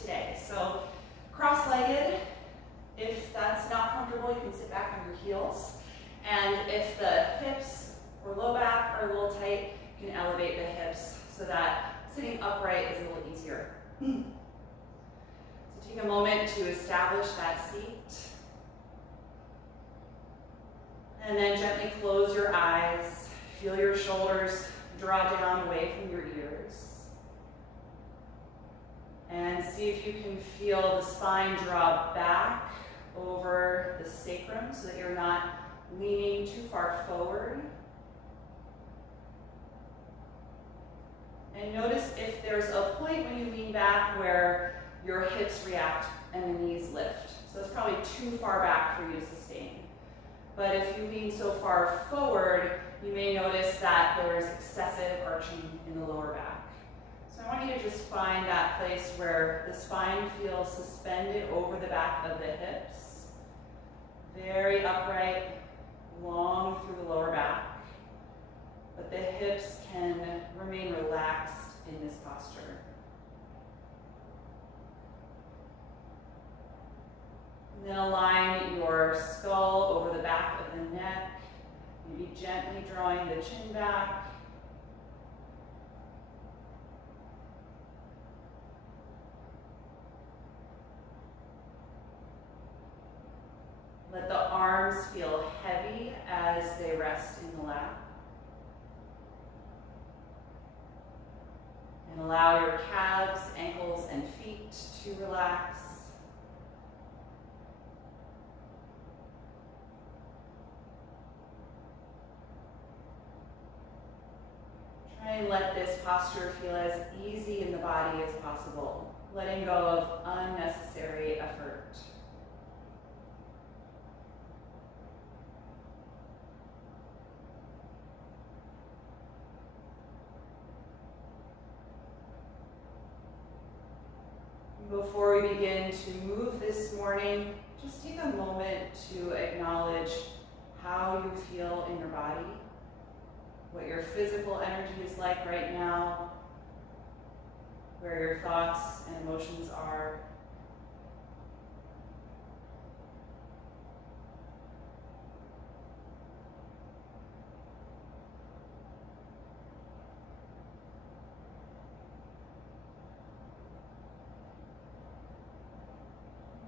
today. So cross-legged, if that's not comfortable, you can sit back on your heels. And if the hips or low back are a little tight, you can elevate the hips so that sitting upright is a little easier. So take a moment to establish that seat. And then gently close your eyes. Feel your shoulders draw down away from your ears. And see if you can feel the spine draw back over the sacrum so that you're not leaning too far forward. And notice if there's a point when you lean back where your hips react and the knees lift. So it's probably too far back for you to sustain. But if you lean so far forward, you may notice that there's excessive arching in the lower back. So I want you to just find that place where the spine feels suspended over the back of the hips. Very upright, long through the lower back. But the hips can remain relaxed in this posture. And then align your skull over the back of the neck. Maybe gently drawing the chin back. Let the arms feel heavy as they rest in the lap. And allow your calves, ankles, and feet to relax. Try and let this posture feel as easy in the body as possible, letting go of unnecessary effort. Before we begin to move this morning, just take a moment to acknowledge how you feel in your body, what your physical energy is like right now, where your thoughts and emotions are.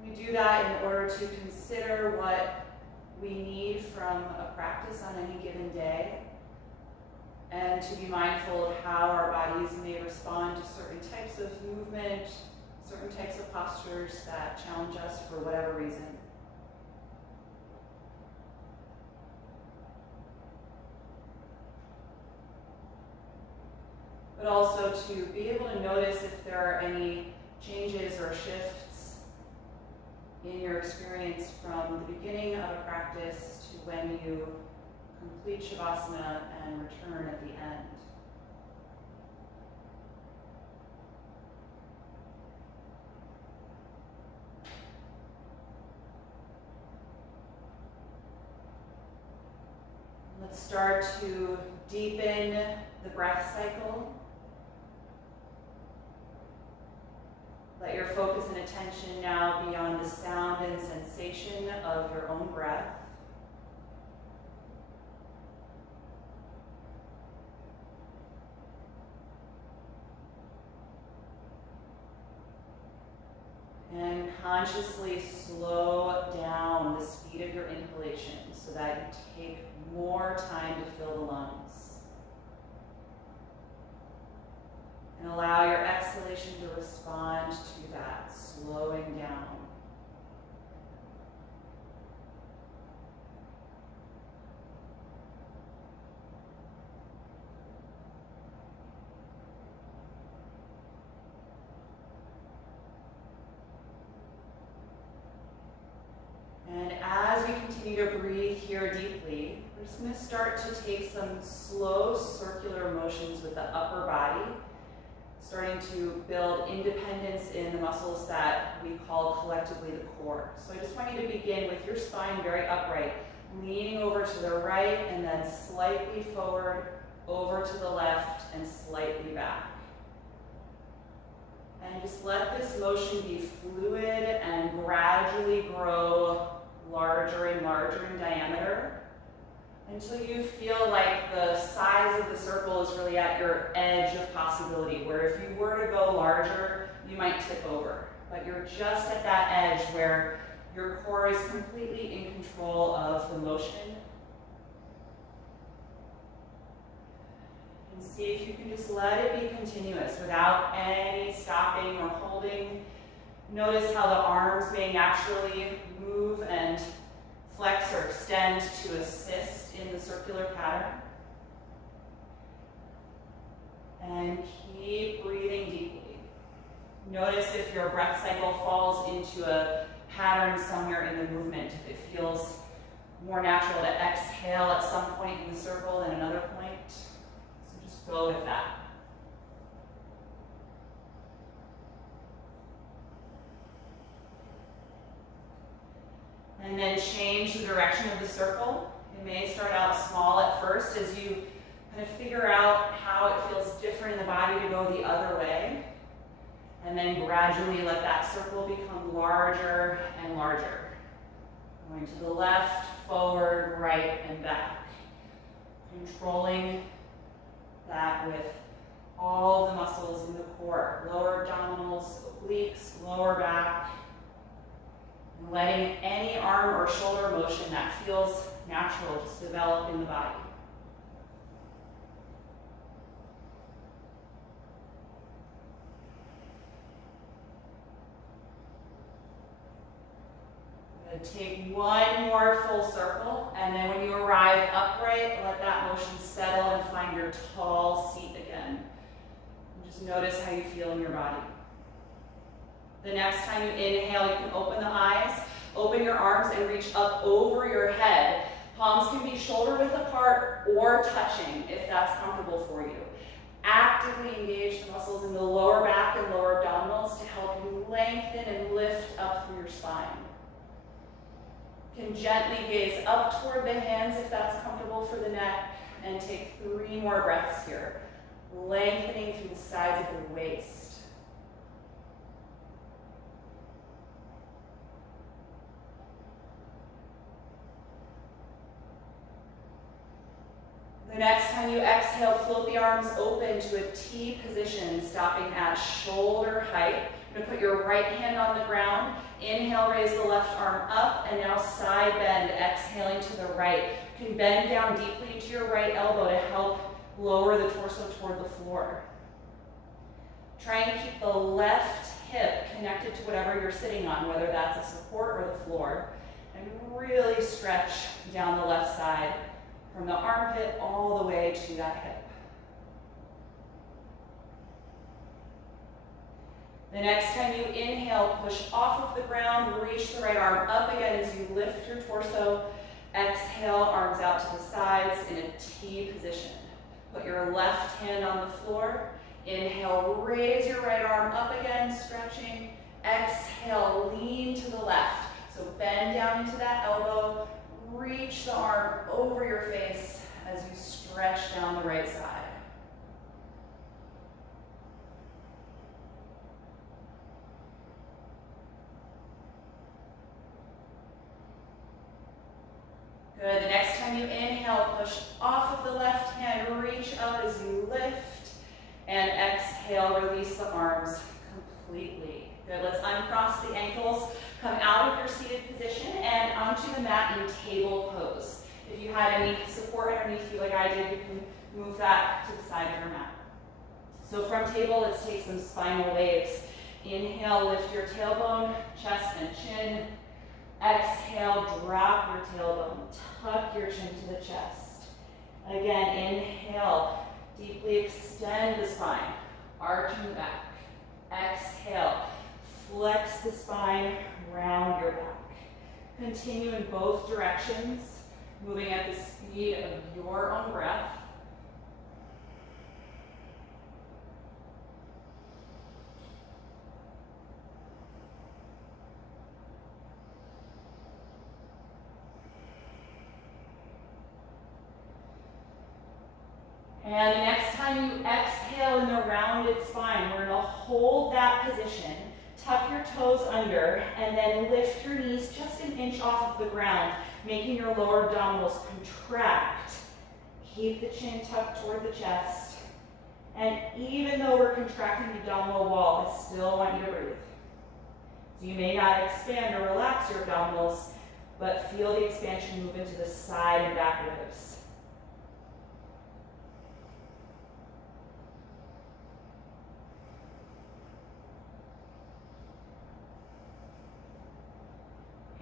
We do that in order to consider what we need from a practice on any given day, and to be mindful of how our bodies may respond to certain types of movement, certain types of postures that challenge us for whatever reason. But also to be able to notice if there are any changes or shifts in your experience from the beginning of a practice to when you complete Shavasana and return at the end. Let's start to deepen the breath cycle. Let your focus and attention now be on the sound and sensation of your own breath. And consciously slow down the speed of your inhalation so that you take more time to fill the lungs. And allow your exhalation to respond to that, slowing down. And as we continue to breathe here deeply, we're just going to start to take some slow circular motions with the upper body, starting to build independence in the muscles that we call collectively the core. So I just want you to begin with your spine very upright, leaning over to the right and then slightly forward, over to the left and slightly back. And just let this motion be fluid and gradually grow larger and larger in diameter until you feel like the size of the circle is really at your edge of possibility, where if you were to go larger, you might tip over. But you're just at that edge where your core is completely in control of the motion. And see if you can just let it be continuous without any stopping or holding. Notice how the arms may naturally move and flex or extend to assist in the circular pattern. And keep breathing deeply. Notice if your breath cycle falls into a pattern somewhere in the movement, if it feels more natural to exhale at some point in the circle than another point. So just go with that. And then change the direction of the circle. It may start out small at first as you kind of figure out how it feels different in the body to go the other way. And then gradually let that circle become larger and larger. Going to the left, forward, right, and back. Controlling that with all the muscles in the core. Lower abdominals, obliques, lower back. And letting any arm or shoulder motion that feels natural just develop in the body. Take one more full circle, and then when you arrive upright, let that motion settle and find your tall seat again. And just notice how you feel in your body. The next time you inhale, you can open the eyes, open your arms, and reach up over your head. Palms can be shoulder width apart or touching if that's comfortable for you. Actively engage the muscles in the lower back and lower abdominals to help you lengthen and lift up through your spine. You can gently gaze up toward the hands if that's comfortable for the neck, and take 3 more breaths here, lengthening through the sides of the waist. The next time you exhale, float the arms open to a T position, stopping at shoulder height. You're going to put your right hand on the ground. Inhale, raise the left arm up, and now side bend, exhaling to the right. You can bend down deeply into your right elbow to help lower the torso toward the floor. Try and keep the left hip connected to whatever you're sitting on, whether that's a support or the floor, and really stretch down the left side from the armpit all the way to that hip. The next time you inhale, push off of the ground, reach the right arm up again as you lift your torso. Exhale, arms out to the sides in a T position. Put your left hand on the floor. Inhale, raise your right arm up again, stretching. Exhale, lean to the left. So bend down into that elbow. Reach the arm over your face as you stretch down the right side. Good. The next time you inhale, push off of the left hand, reach up as you lift, and exhale, release the arms completely. Good. Let's uncross the ankles, come out of your seated position, and onto the mat in table pose. If you had any support underneath you like I did, you can move that to the side of your mat. So from table, let's take some spinal waves. Inhale, lift your tailbone, chest and chin. Exhale, drop your tailbone, tuck your chin to the chest. Again, inhale, deeply extend the spine, arching the back. Exhale, flex the spine, round your back. Continue in both directions, moving at the speed of your own breath. And the next time you exhale, exhale in the rounded spine. We're gonna hold that position. Tuck your toes under and then lift your knees just an inch off of the ground, making your lower abdominals contract. Keep the chin tucked toward the chest. And even though we're contracting the abdominal wall, I still want you to breathe. So you may not expand or relax your abdominals, but feel the expansion move into the side and back ribs.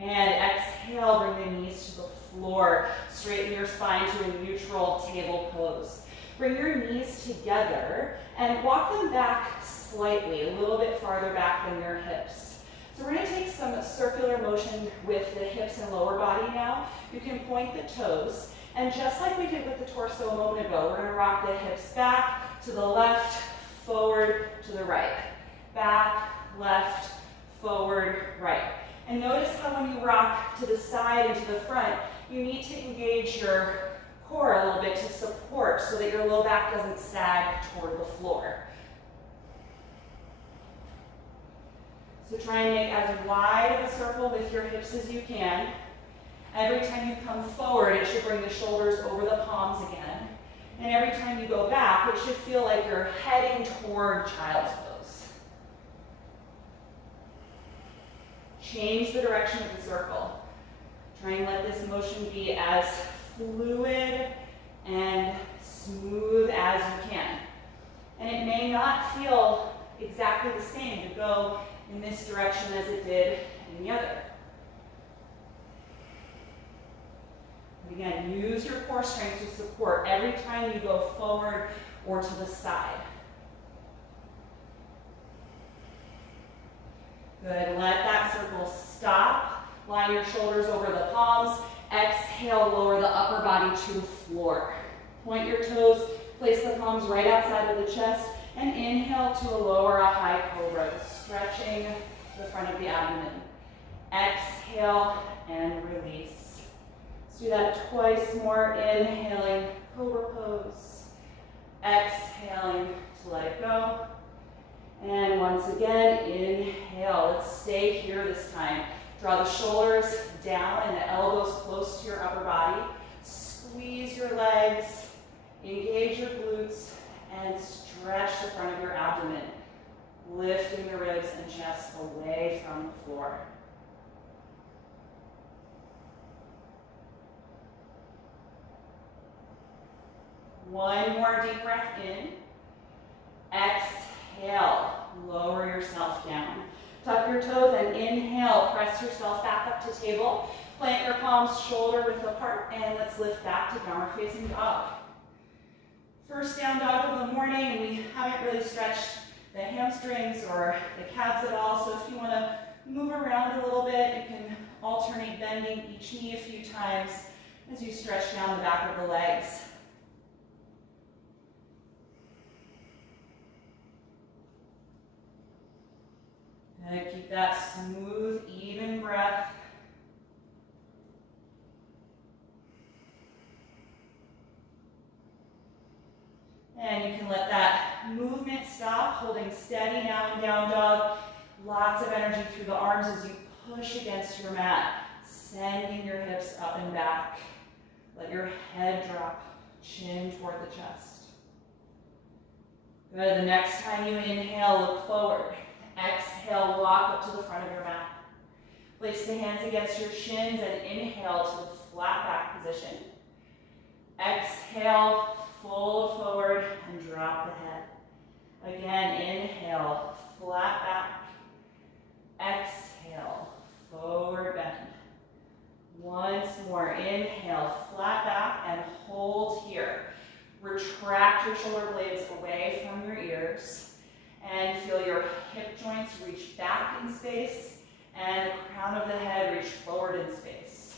And exhale, bring the knees to the floor. Straighten your spine to a neutral table pose. Bring your knees together and walk them back slightly, a little bit farther back than your hips. So we're going to take some circular motion with the hips and lower body now. You can point the toes. And just like we did with the torso a moment ago, we're going to rock the hips back, to the left, forward, to the right. Back, left, forward, right. And notice how when you rock to the side and to the front, you need to engage your core a little bit to support so that your low back doesn't sag toward the floor. So try and make as wide of a circle with your hips as you can. Every time you come forward, it should bring the shoulders over the palms again. And every time you go back, it should feel like you're heading toward child's pose. Change the direction of the circle. Try and let this motion be as fluid and smooth as you can. And it may not feel exactly the same to go in this direction as it did in the other. Again, use your core strength to support every time you go forward or to the side. Good, let that circle stop. Line your shoulders over the palms. Exhale, lower the upper body to the floor. Point your toes, place the palms right outside of the chest, and inhale to lower a high cobra, stretching the front of the abdomen. Exhale and release. Let's do that twice more. Inhaling, cobra pose. Exhaling to let it go. And once again, inhale. Let's stay here this time. Draw the shoulders down and the elbows close to your upper body. Squeeze your legs, engage your glutes, and stretch the front of your abdomen, lifting the ribs and chest away from the floor. One more deep breath in. Exhale, lower yourself down. Tuck your toes and inhale, press yourself back up to table. Plant your palms shoulder width apart and let's lift back to downward facing dog. First down dog of the morning, and we haven't really stretched the hamstrings or the calves at all, so if you want to move around a little bit, you can alternate bending each knee a few times as you stretch down the back of the legs. And keep that smooth, even breath. And you can let that movement stop, holding steady now in down dog. Lots of energy through the arms as you push against your mat, sending your hips up and back. Let your head drop, chin toward the chest. Good, the next time you inhale, look forward. Exhale, walk up to the front of your mat. Place the hands against your shins and inhale to the flat back position. Exhale, fold forward and drop the head. Again, inhale, flat back. Exhale, forward bend. Once more, inhale, flat back and hold here. Retract your shoulder blades away from your ears. And feel your hip joints reach back in space and the crown of the head reach forward in space.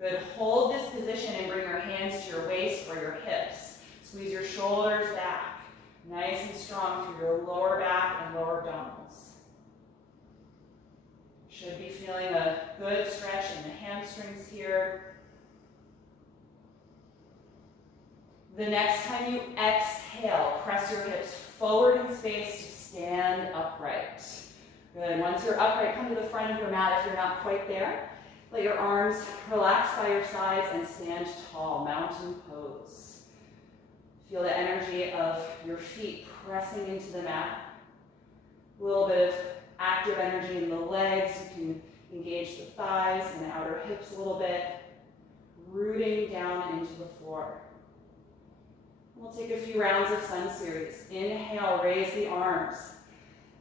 Good, hold this position and bring your hands to your waist or your hips. Squeeze your shoulders back, nice and strong through your lower back and lower abdominals. Should be feeling a good stretch in the hamstrings here. The next time you exhale, press your hips forward in space to stand upright. Good. Once you're upright, come to the front of your mat if you're not quite there. Let your arms relax by your sides and stand tall, mountain pose. Feel the energy of your feet pressing into the mat. A little bit of active energy in the legs. You can engage the thighs and the outer hips a little bit, rooting down into the floor. We'll take a few rounds of sun series. Inhale, raise the arms.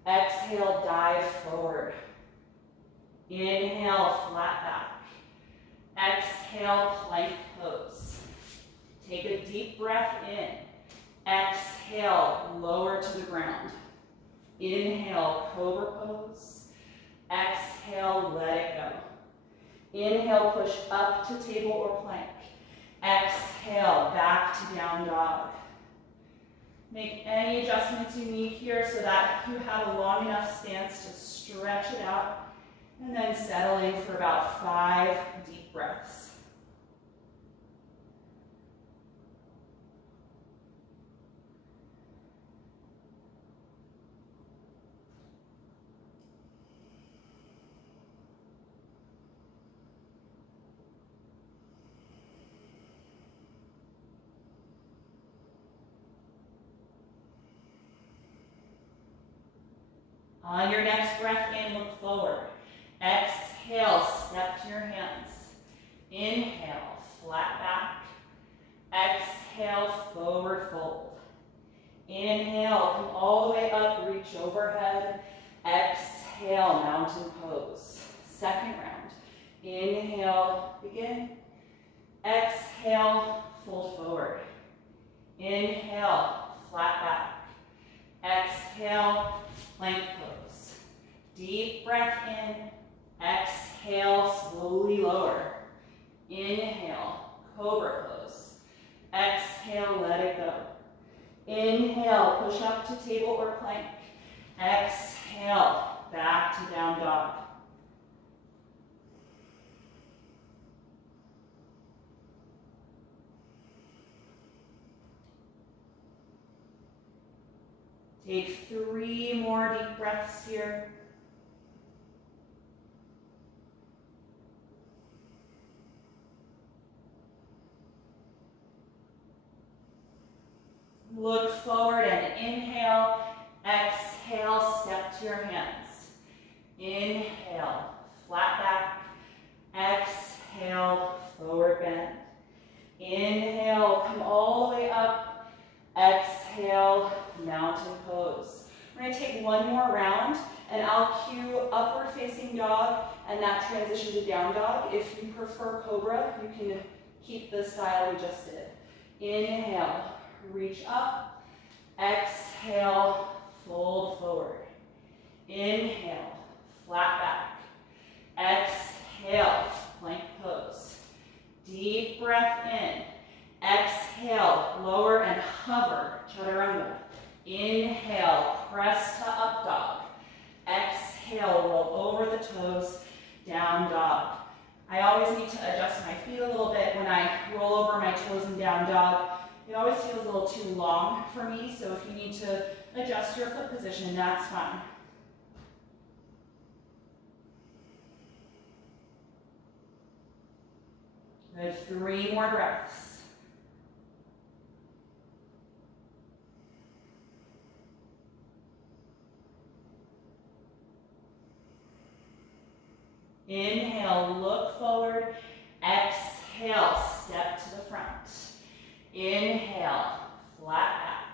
Exhale, dive forward. Inhale, flat back. Exhale, plank pose. Take a deep breath in. Exhale, lower to the ground. Inhale, cobra pose. Exhale, let it go. Inhale, push up to table or plank. Exhale, back to down dog. Make any adjustments you need here so that you have a long enough stance to stretch it out, and then settling for about 5 deep breaths. On your next breath in, look forward. Exhale, step to your hands. Inhale, flat back. Exhale, forward fold. Inhale, come all the way up, reach overhead. Exhale, mountain pose. Second round. Inhale, begin. Exhale, fold forward. Inhale, flat back. Exhale, plank pose. Deep breath in. Exhale, slowly lower. Inhale, cobra pose. Exhale, let it go. Inhale, push up to table or plank. Exhale, back to down dog. Take 3 more deep breaths here. Look forward and inhale. Exhale, step to your hands. Inhale, flat back. Exhale, forward bend. Inhale, come all the way up. Exhale, mountain pose. We're going to take one more round, and I'll cue upward facing dog and that transition to down dog. If you prefer cobra, you can keep the style we just did. Inhale, reach up. Exhale, fold forward. Inhale, flat back. Exhale, plank pose. Deep breath in. Exhale, lower and hover, chaturanga. Inhale, press to up dog. Exhale, roll over the toes, down dog. I always need to adjust my feet a little bit when I roll over my toes and down dog. It always feels a little too long for me, so if you need to adjust your foot position, that's fine. Good, 3 more breaths. Inhale, look forward. Exhale, step to the front. Inhale, flat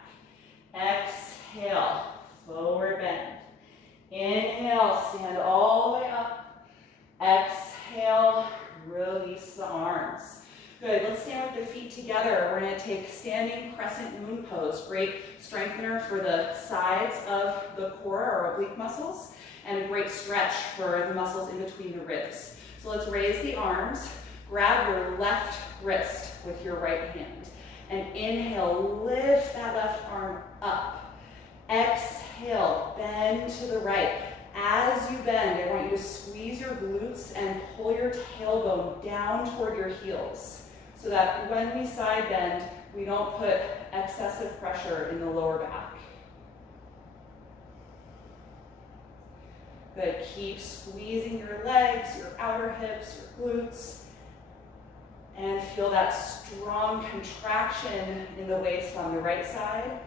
back. Exhale, forward bend. Inhale, stand all the way up. Exhale, release the arms. Good, let's stand with the feet together. We're going to take standing crescent moon pose. Great strengthener for the sides of the core or oblique muscles, and a great stretch for the muscles in between the ribs. So let's raise the arms. Grab your left wrist with your right hand. And inhale, lift that left arm up. Exhale, bend to the right. As you bend, I want you to squeeze your glutes and pull your tailbone down toward your heels, so that when we side bend, we don't put excessive pressure in the lower back. Good, keep squeezing your legs, your outer hips, your glutes, and feel that strong contraction in the waist on the right side,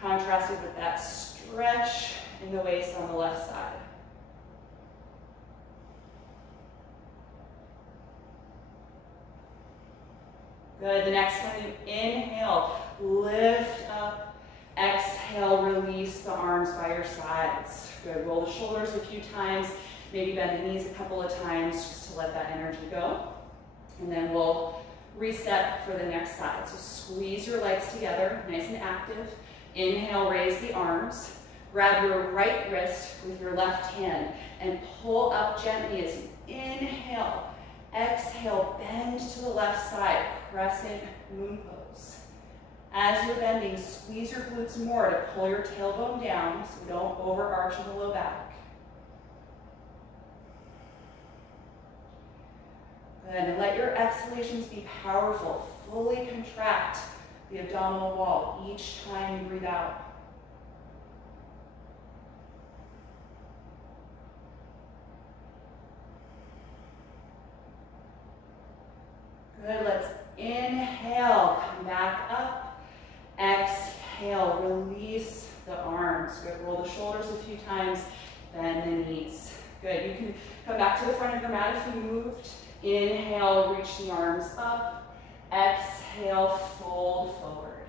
contrasted with that stretch in the waist on the left side. Good, the next time you inhale, lift up, exhale, release the arms by your sides. Good, roll the shoulders a few times, maybe bend the knees a couple of times just to let that energy go. And then we'll reset for the next side. So squeeze your legs together, nice and active. Inhale, raise the arms. Grab your right wrist with your left hand and pull up gently as you inhale. Exhale, bend to the left side, crescent moon pose. As you're bending, squeeze your glutes more to pull your tailbone down so you don't overarch in the low back. Good, and let your exhalations be powerful. Fully contract the abdominal wall each time you breathe out. Good, let's inhale, come back up. Exhale, release the arms. Good, roll the shoulders a few times, bend the knees. Good, you can come back to the front of your mat if you moved. Inhale, reach the arms up. Exhale, fold forward.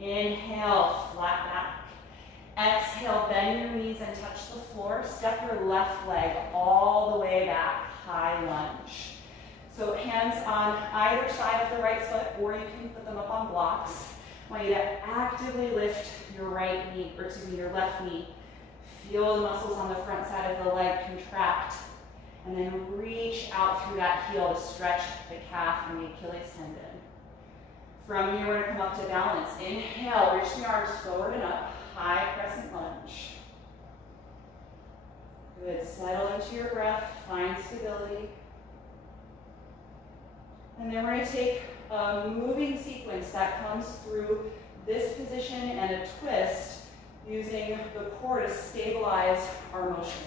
Inhale, flat back. Exhale, bend your knees and touch the floor. Step your left leg all the way back, high lunge. So hands on either side of the right foot, or you can put them up on blocks. I want you to actively lift your right knee, or excuse me, your left knee. Feel the muscles on the front side of the leg contract. And then reach out through that heel to stretch the calf and the Achilles tendon. From here, we're going to come up to balance. Inhale, reach the arms forward and up, high crescent lunge. Good, settle into your breath, find stability. And then we're going to take a moving sequence that comes through this position and a twist using the core to stabilize our motion.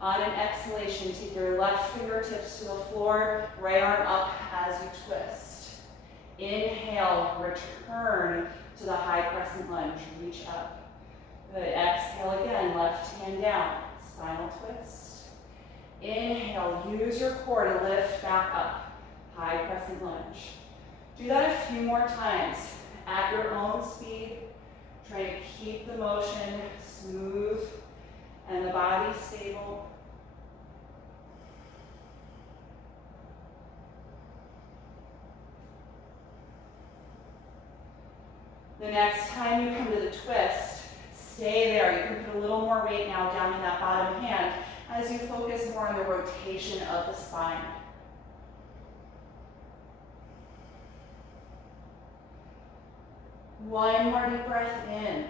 On an exhalation, take your left fingertips to the floor, right arm up as you twist. Inhale, return to the high crescent lunge, reach up. Good, exhale again, left hand down, spinal twist. Inhale, use your core to lift back up, high crescent lunge. Do that a few more times at your own speed. Try to keep the motion smooth and the body stable. The next time you come to the twist, stay there. You can put a little more weight now down in that bottom hand as you focus more on the rotation of the spine. One more deep breath in.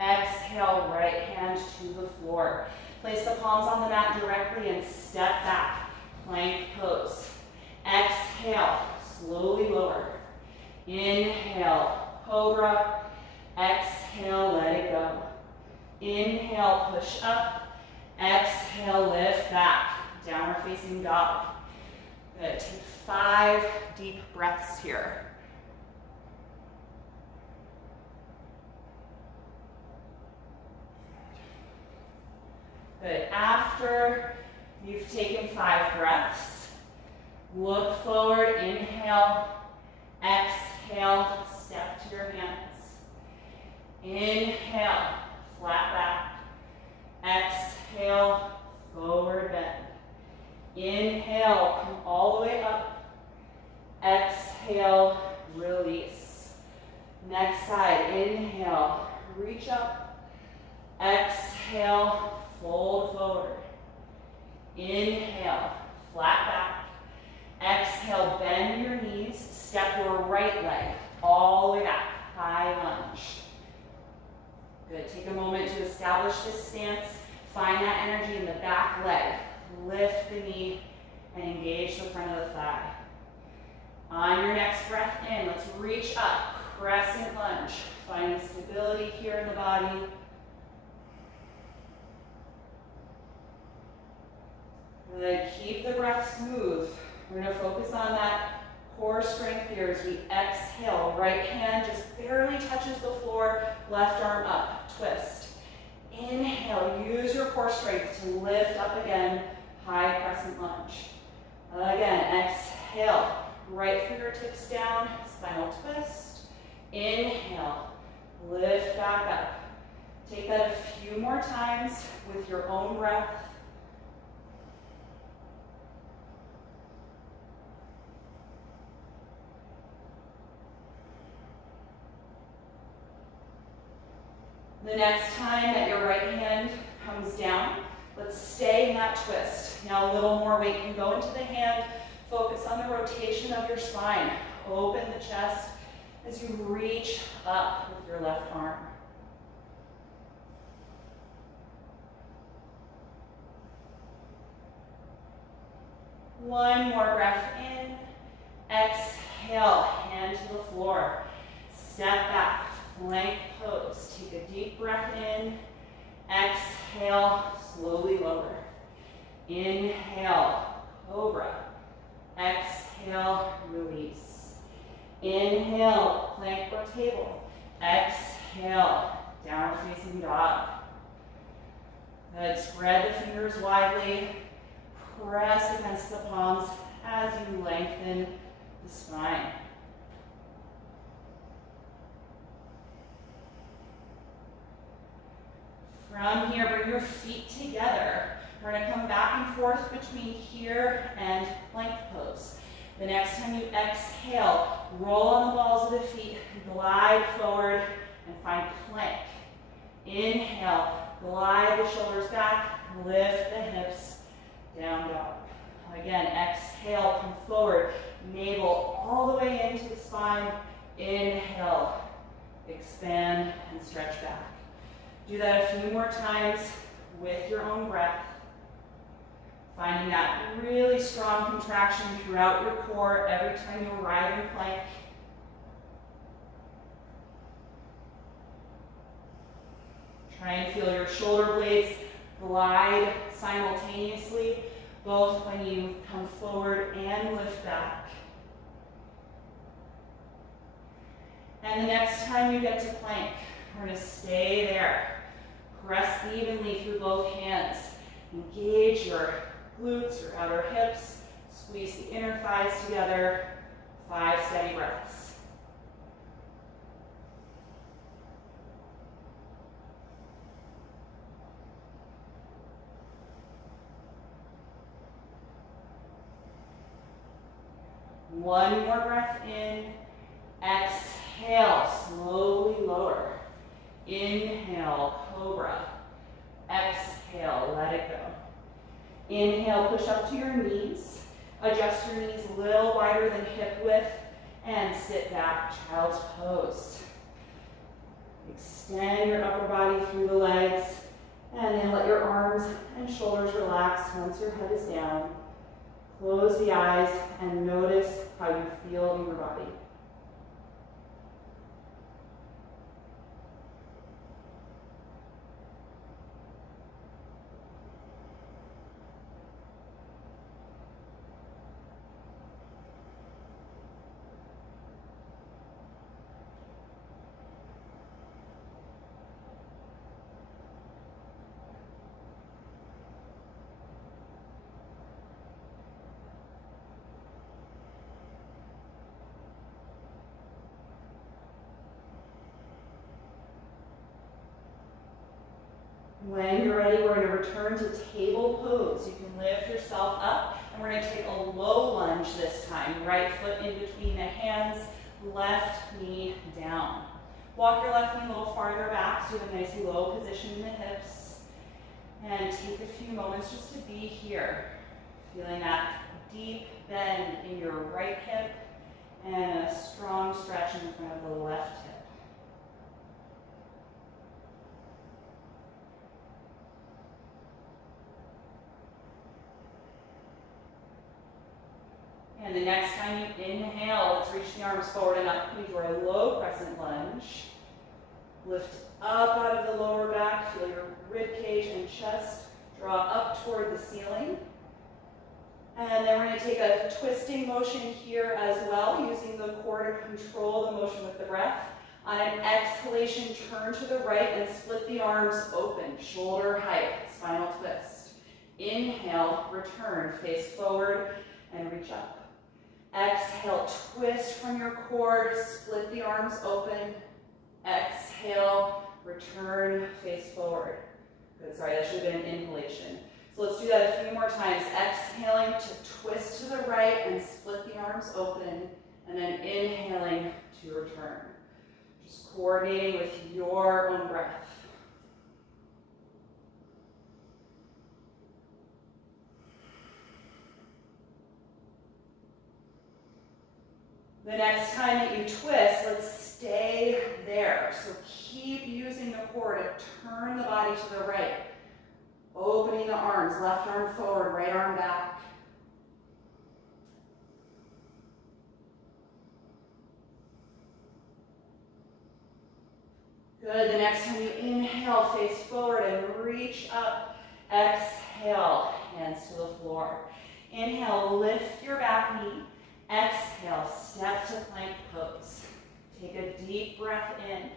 Exhale, right hand to the floor. Place the palms on the mat directly and step back. Plank pose. Exhale, slowly lower. Inhale, cobra. Exhale, let it go. Inhale, push up. Exhale, lift back. Downward facing dog. Good. Take 5 deep breaths here. Good. After you've taken 5 breaths, look forward, inhale, exhale, step to your hands. Inhale, flat back. Exhale, forward bend. Inhale, come all the way up. Exhale, release. Next side, inhale, reach up. Exhale, fold forward. Inhale, flat back. Exhale, bend your knees. Step your right leg all the way back. High lunge. Good. Take a moment to establish this stance. Find that energy in the back leg. Lift the knee and engage the front of the thigh. On your next breath in, let's reach up, crescent lunge, finding stability here in the body. Good, keep the breath smooth. We're gonna focus on that core strength here as we exhale. Right hand just barely touches the floor, left arm up, twist. Inhale, use your core strength to lift up again, high crescent lunge. Again, exhale, right fingertips down, spinal twist. Inhale, lift back up. Take that a few more times with your own breath. The next time that your right hand comes down, let's stay in that twist. Now a little more weight can go into the hand. Focus on the rotation of your spine. Open the chest as you reach up with your left arm. One more breath in. Exhale, hand to the floor. Step back, plank pose. Take a deep breath in. Exhale, slowly lower. Inhale, cobra. Exhale, release. Inhale, plank or table. Exhale, down facing dog. Good, spread the fingers widely. Press against the palms as you lengthen the spine. From here, bring your feet together. We're going to come back and forth between here and plank pose. The next time you exhale, roll on the balls of the feet, glide forward, and find plank. Inhale, glide the shoulders back, lift the hips, down dog. Again, exhale, come forward, navel all the way into the spine. Inhale, expand and stretch back. Do that a few more times with your own breath. Finding that really strong contraction throughout your core every time you arrive in plank. Try and feel your shoulder blades glide simultaneously, both when you come forward and lift back. And the next time you get to plank, we're going to stay there. Press evenly through both hands. Engage your glutes, your outer hips. Squeeze the inner thighs together. 5 steady breaths. One more breath in. Exhale, slowly lower. Inhale, cobra. Exhale, let it go. Inhale, push up to your knees. Adjust your knees a little wider than hip width and sit back, child's pose. Extend your upper body through the legs and then let your arms and shoulders relax once your head is down. Close the eyes and notice how you feel in your body. When you're ready, we're going to return to table pose. You can lift yourself up, and we're going to take a low lunge this time. Right foot in between the hands, left knee down. Walk your left knee a little farther back so you have a nice low position in the hips. And take a few moments just to be here. Feeling that deep bend in your right hip and a strong stretch in front of the left hip. And the next time you inhale, let's reach the arms forward and up into our low crescent lunge. Lift up out of the lower back, feel your rib cage and chest draw up toward the ceiling. And then we're going to take a twisting motion here as well, using the core to control the motion with the breath. On an exhalation, turn to the right and split the arms open, shoulder height, spinal twist. Inhale, return, face forward, and reach up. Exhale, twist from your core, split the arms open. Exhale, return, face forward. Good, sorry, that should have been an inhalation. So let's do that a few more times. Exhaling to twist to the right and split the arms open, and then inhaling to return. Just coordinating with your own breath. The next time that you twist, let's stay there. So keep using the core to turn the body to the right. Opening the arms, left arm forward, right arm back. Good, the next time you inhale, face forward and reach up. Exhale, hands to the floor. Inhale, lift your back knee. Exhale, step to plank pose. Take a deep breath in.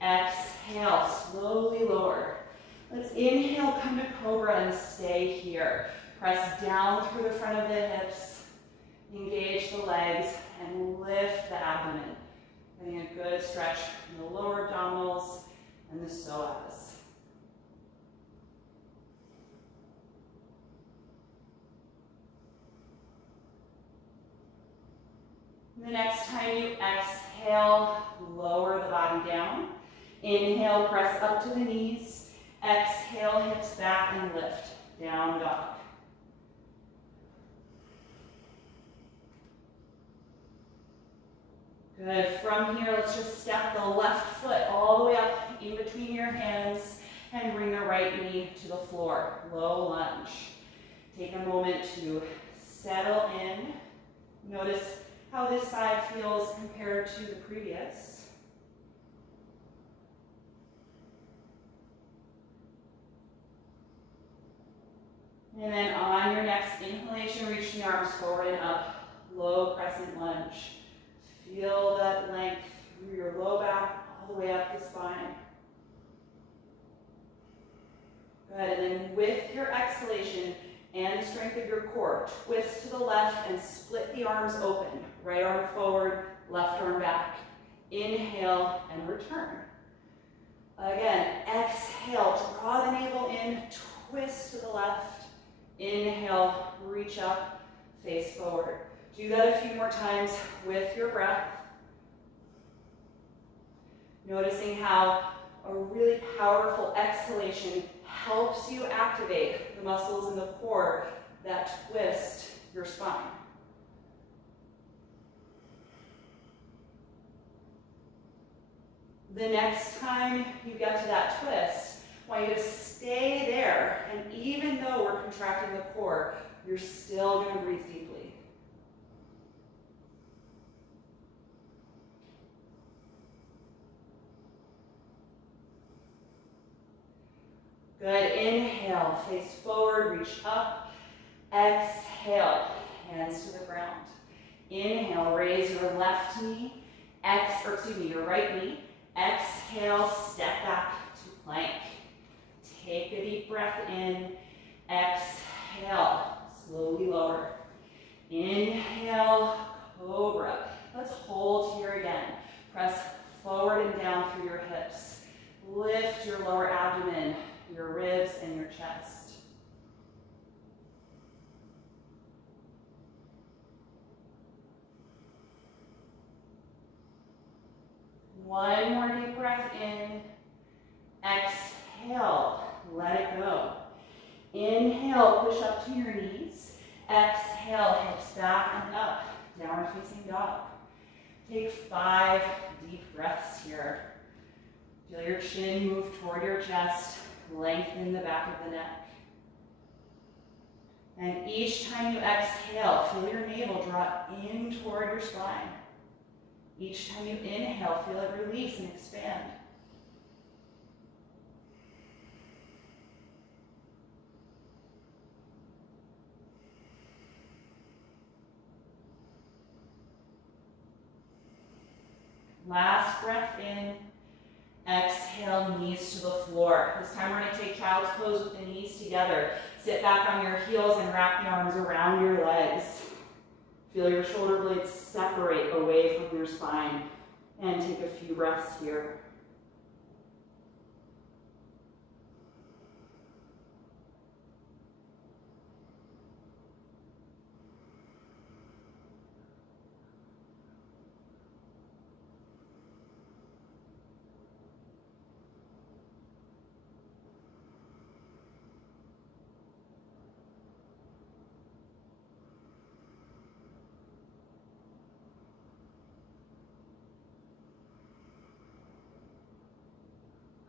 Exhale, slowly lower. Let's inhale, come to cobra and stay here. Press down through the front of the hips. Engage the legs and lift the abdomen. Getting a good stretch in the lower abdominals and the psoas. The next time you exhale, lower the body down. Inhale, press up to the knees. Exhale, hips back and lift. Down dog. Good. From here, let's just step the left foot all the way up in between your hands and bring the right knee to the floor. Low lunge. Take a moment to settle in. Notice how this side feels compared to the previous. And then on your next inhalation, reach the arms forward and up. Low crescent lunge. Feel that length through your low back all the way up the spine. Good, and then with your exhalation and the strength of your core, twist to the left and split the arms open. Right arm forward, left arm back. Inhale and return. Again, exhale, draw the navel in, twist to the left. Inhale, reach up, face forward. Do that a few more times with your breath. Noticing how a really powerful exhalation helps you activate the muscles in the core that twist your spine. The next time you get to that twist, I want you to stay there, and even though we're contracting the core, you're still going to breathe deeply. Good. Inhale, face forward, reach up. Exhale, hands to the ground. Inhale, raise your left knee. Your right knee. Exhale, step back to plank. Take a deep breath in. Exhale, slowly lower. Inhale, cobra. Let's hold here again. Press forward and down through your hips. Lift your lower abdomen, your ribs, and your chest. One more deep breath in. Exhale, let it go. Inhale, push up to your knees. Exhale, hips back and up. Downward facing dog. Take 5 deep breaths here. Feel your chin move toward your chest. Lengthen the back of the neck. And each time you exhale, feel your navel draw in toward your spine. Each time you inhale, feel it release and expand. Last breath in. Exhale, knees to the floor. This time we're going to take child's pose with the knees together. Sit back on your heels and wrap the arms around your legs. Feel your shoulder blades separate away from your spine. And take a few breaths here.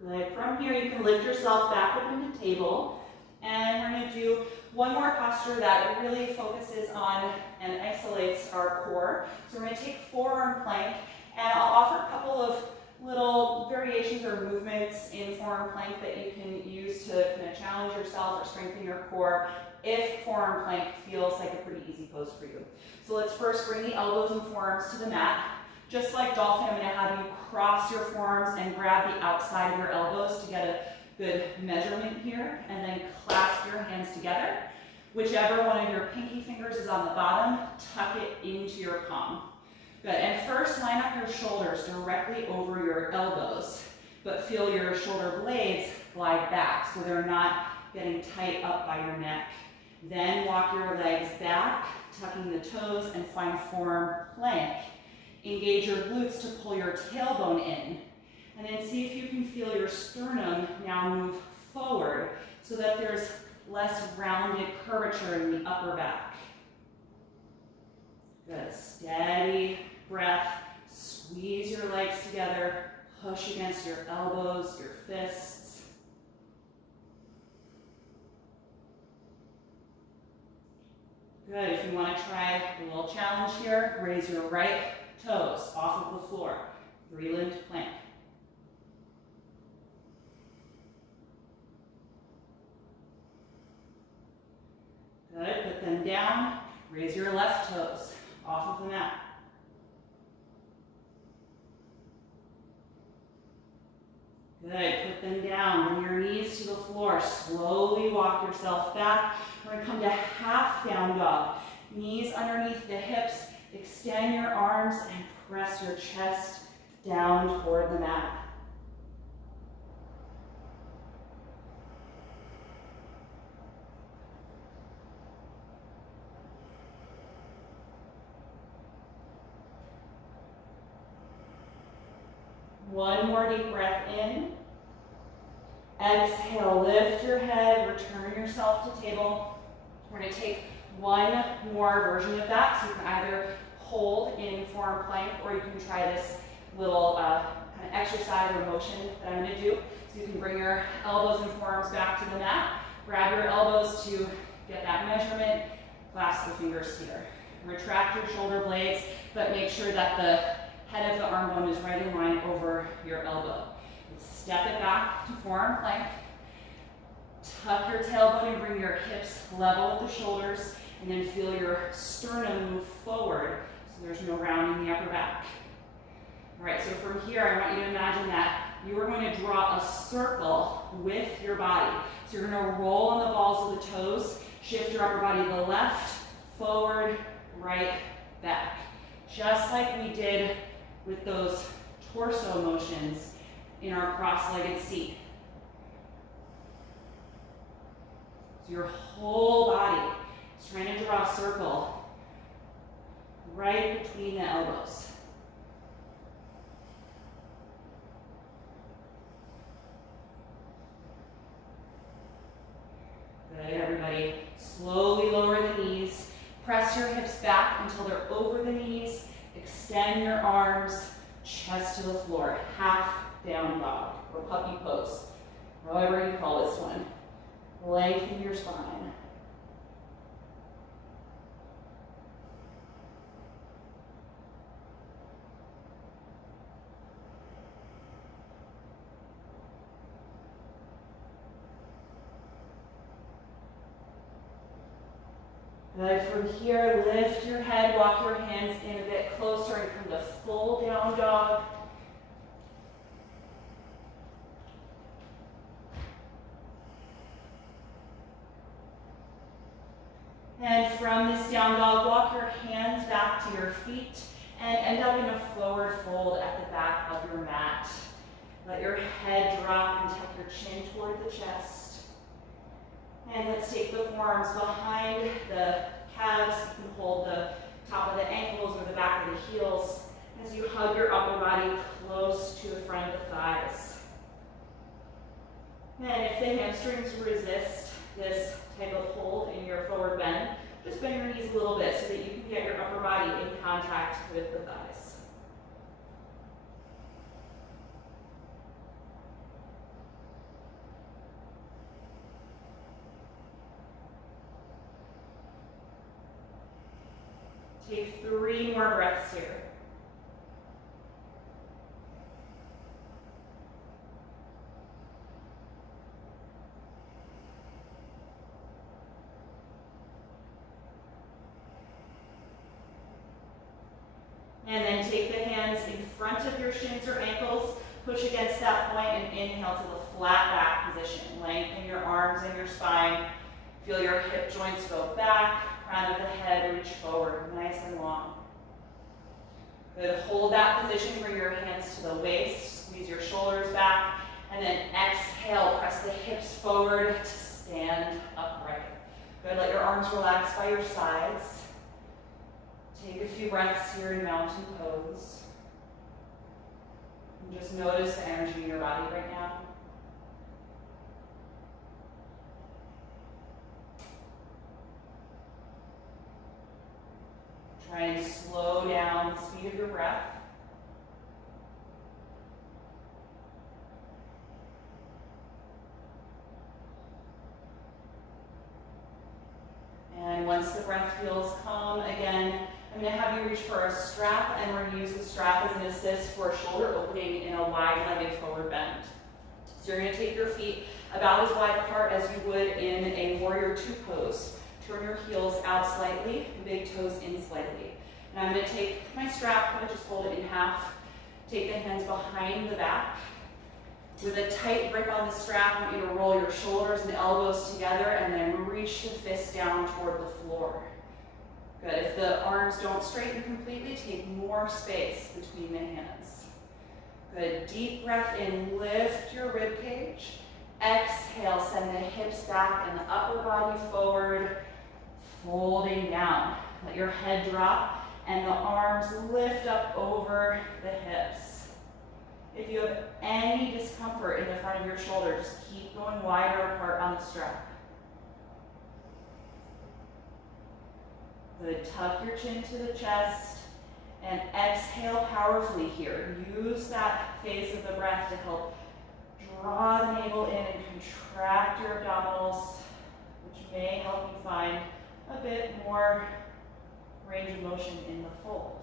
Good. From here, you can lift yourself back up into table. And we're going to do one more posture that really focuses on and isolates our core. So we're going to take forearm plank, and I'll offer a couple of little variations or movements in forearm plank that you can use to kind of challenge yourself or strengthen your core if forearm plank feels like a pretty easy pose for you. So let's first bring the elbows and forearms to the mat. Just like dolphin, I'm going to have you cross your forearms and grab the outside of your elbows to get a good measurement here, and then clasp your hands together. Whichever one of your pinky fingers is on the bottom, tuck it into your palm. Good, and first line up your shoulders directly over your elbows, but feel your shoulder blades glide back so they're not getting tight up by your neck. Then walk your legs back, tucking the toes, and find forearm plank. Engage your glutes to pull your tailbone in, and then see if you can feel your sternum now move forward so that there's less rounded curvature in the upper back. Good, steady breath, squeeze your legs together, push against your elbows, your fists. Good, if you want to try a little challenge here, raise your right toes off of the floor, three-limbed plank. Good, put them down, raise your left toes off of the mat. Good, put them down, bring your knees to the floor, slowly walk yourself back. We're going to come to half down dog, knees underneath the hips. Extend your arms and press your chest down toward the mat. One more deep breath in. Exhale, lift your head, return yourself to table. We're going to take one more version of that, so you can either hold in forearm plank, or you can try this little kind of exercise or motion that I'm going to do. So you can bring your elbows and forearms back to the mat, grab your elbows to get that measurement, clasp the fingers here. Retract your shoulder blades, but make sure that the head of the arm bone is right in line over your elbow. Step it back to forearm plank. Tuck your tailbone and bring your hips level with the shoulders, and then feel your sternum move forward so there's no round in the upper back. All right, so from here, I want you to imagine that you are going to draw a circle with your body. So you're going to roll on the balls of the toes, shift your upper body to the left, forward, right, back. Just like we did with those torso motions in our cross-legged seat. So your whole body is trying to draw a circle right between the elbows. Good, everybody. Slowly lower the knees. Press your hips back until they're over the knees. Extend your arms, chest to the floor. Half down dog or puppy pose, however you call this one. Lengthen your spine. Good. From here, lift your head, walk your hands in a bit closer and come to full down dog. And from this down dog, walk your hands back to your feet and end up in a forward fold at the back of your mat. Let your head drop and tuck your chin toward the chest. And let's take the forearms behind the calves. You can hold the top of the ankles or the back of the heels as you hug your upper body close to the front of the thighs. And if the hamstrings resist this type of hold in your forward bend, just bend your knees a little bit so that you can get your upper body in contact with the thighs. Take 3 more breaths here. And then take the hands in front of your shins or ankles, push against that point and inhale to the flat back position. Lengthen your arms and your spine. Feel your hip joints go back, crown of the head reach forward, nice and long. Good, hold that position, bring your hands to the waist, squeeze your shoulders back, and then exhale, press the hips forward to stand upright. Good, let your arms relax by your sides. Take a few breaths here in mountain pose. And just notice the energy in your body right now. Try and slow down the speed of your breath. And once the breath feels calm, again, I'm going to have you reach for a strap, and we're going to use the strap as an assist for a shoulder opening in a wide-legged forward bend. So you're going to take your feet about as wide apart as you would in a warrior 2 pose. Turn your heels out slightly, big toes in slightly. And I'm going to take my strap, I'm going to just fold it in half. Take the hands behind the back. With a tight grip on the strap, I want you to roll your shoulders and elbows together and then reach the fists down toward the floor. Good. If the arms don't straighten completely, take more space between the hands. Good. Deep breath in, lift your rib cage. Exhale, send the hips back and the upper body forward, folding down. Let your head drop and the arms lift up over the hips. If you have any discomfort in the front of your shoulder, just keep going wider apart on the strap. Good, tuck your chin to the chest and exhale powerfully here. Use that phase of the breath to help draw the navel in and contract your abdominals, which may help you find a bit more range of motion in the fold.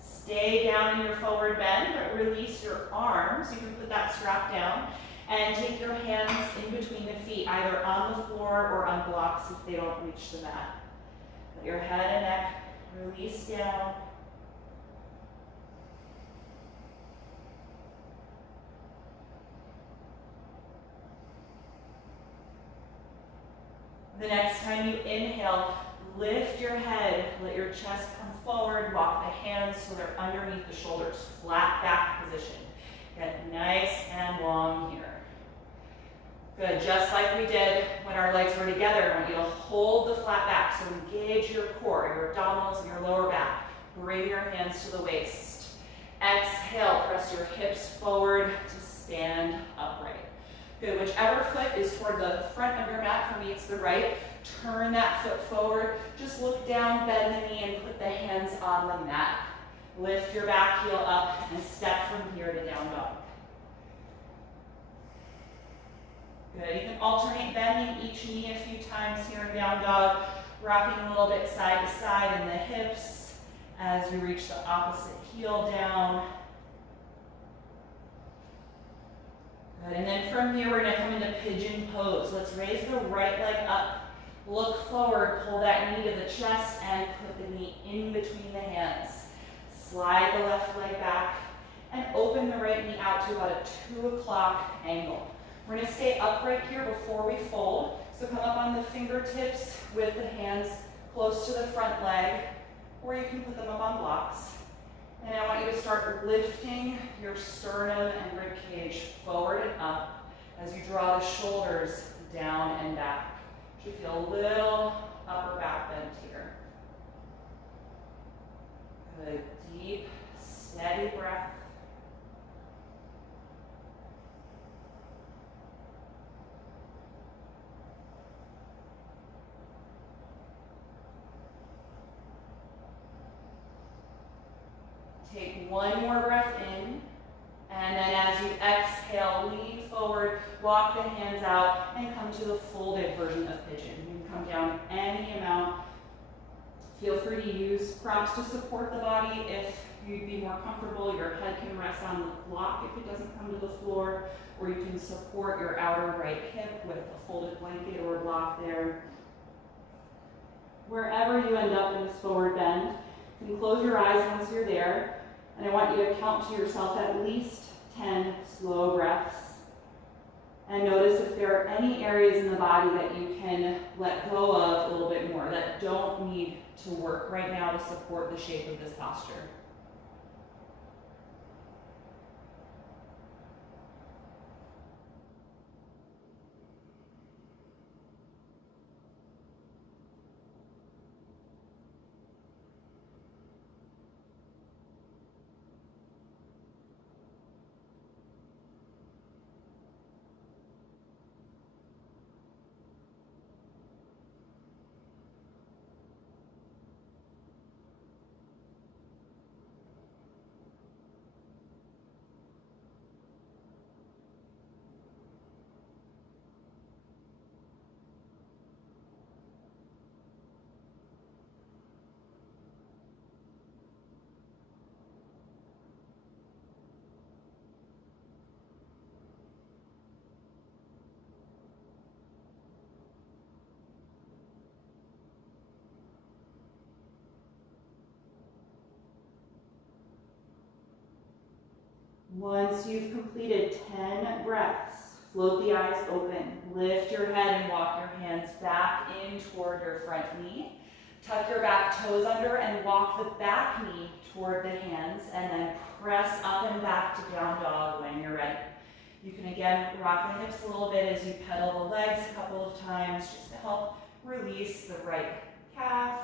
Stay down in your forward bend, but release your arms. You can put that strap down and take your hands in between the feet, either on the floor or on blocks if they don't reach the mat. Let your head and neck release down. The next time you inhale, lift your head, let your chest come forward, walk the hands so they're underneath the shoulders, flat back position. Get nice and long here. Good, just like we did when our legs were together, I want you to hold the flat back, so engage your core, your abdominals and your lower back. Bring your hands to the waist. Exhale, press your hips forward to stand upright. Good, whichever foot is toward the front of your mat, for me it's the right. Turn that foot forward. Just look down, bend the knee, and put the hands on the mat. Lift your back heel up and step from here to down dog. Good. You can alternate bending each knee a few times here in down dog, rocking a little bit side to side in the hips as you reach the opposite heel down. Good. And then from here, we're going to come into pigeon pose. Let's raise the right leg up, look forward, pull that knee to the chest, and put the knee in between the hands. Slide the left leg back and open the right knee out to about a 2 o'clock angle. We're going to stay upright here before we fold. So come up on the fingertips with the hands close to the front leg, or you can put them up on blocks. And I want you to start lifting your sternum and rib cage forward and up as you draw the shoulders down and back. You should feel a little upper back bend here. Good, deep, steady breath. Take one more breath in, and then as you exhale, lean forward, walk the hands out, and come to the folded version of pigeon. You can come down any amount. Feel free to use props to support the body if you'd be more comfortable. Your head can rest on the block if it doesn't come to the floor, or you can support your outer right hip with a folded blanket or a block there. Wherever you end up in this forward bend, you can close your eyes once you're there. And I want you to count to yourself at least 10 slow breaths. And notice if there are any areas in the body that you can let go of a little bit more, that don't need to work right now to support the shape of this posture. Once you've completed 10 breaths, float the eyes open, lift your head and walk your hands back in toward your front knee. Tuck your back toes under and walk the back knee toward the hands, and then press up and back to down dog when you're ready. You can again rock the hips a little bit as you pedal the legs a couple of times just to help release the right calf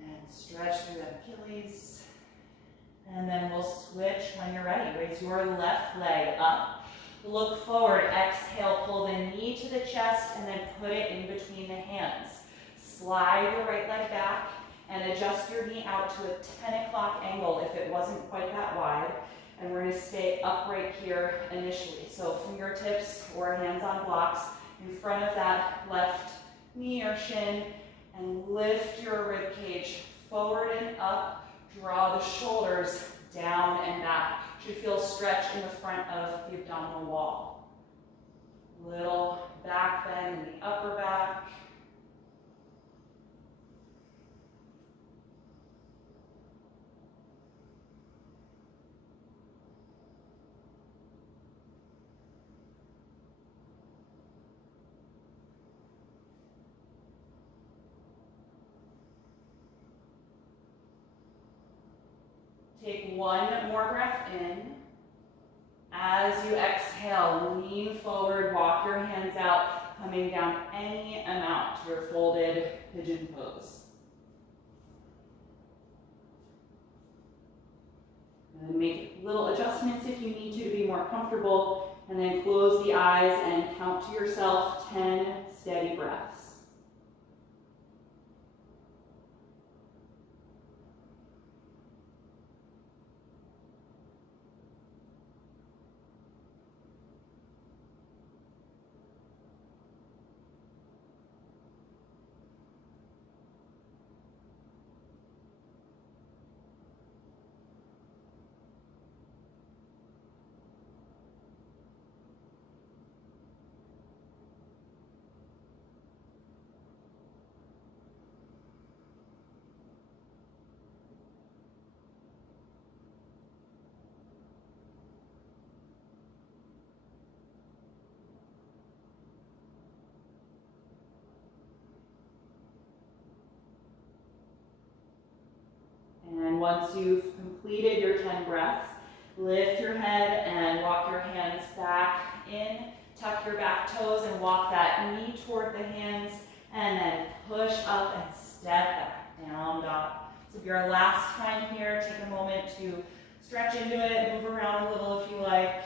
and stretch through the Achilles. And then we'll switch when you're ready. Raise your left leg up. Look forward. Exhale, pull the knee to the chest and then put it in between the hands. Slide your right leg back and adjust your knee out to a 10 o'clock angle if it wasn't quite that wide. And we're going to stay upright here initially. So fingertips or hands on blocks in front of that left knee or shin, and lift your rib cage forward and up. Draw the shoulders down and back. You should feel stretch in the front of the abdominal wall. Little back bend in the upper back. Take one more breath in. As you exhale, lean forward, walk your hands out, coming down any amount to your folded pigeon pose. And make little adjustments if you need to be more comfortable, and then close the eyes and count to yourself 10 steady breaths. And once you've completed your 10 breaths, lift your head and walk your hands back in. Tuck your back toes and walk that knee toward the hands, and then push up and step back, down dog. So if your last time here, take a moment to stretch into it, move around a little if you like.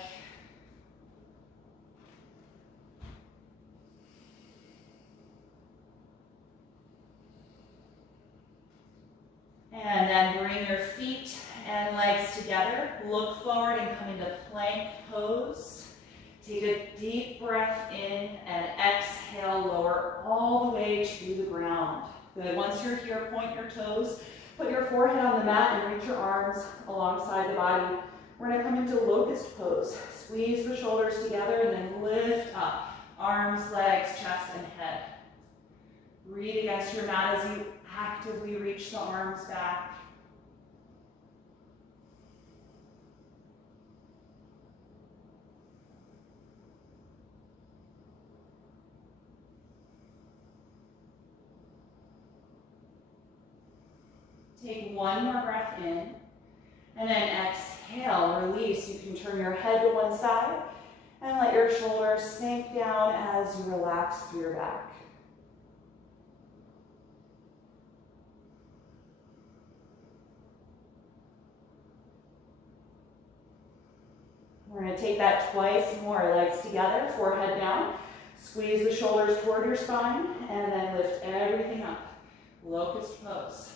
And then bring your feet and legs together. Look forward and come into plank pose. Take a deep breath in and exhale, lower all the way to the ground. Good, once you're here, point your toes, put your forehead on the mat and reach your arms alongside the body. We're gonna come into locust pose. Squeeze the shoulders together and then lift up. Arms, legs, chest, and head. Breathe against your mat as you actively reach the arms back. Take one more breath in, and then exhale, release. You can turn your head to one side and let your shoulders sink down as you relax through your back. We're going to take that twice more. Legs together, forehead down. Squeeze the shoulders toward your spine, and then lift everything up. Locust pose.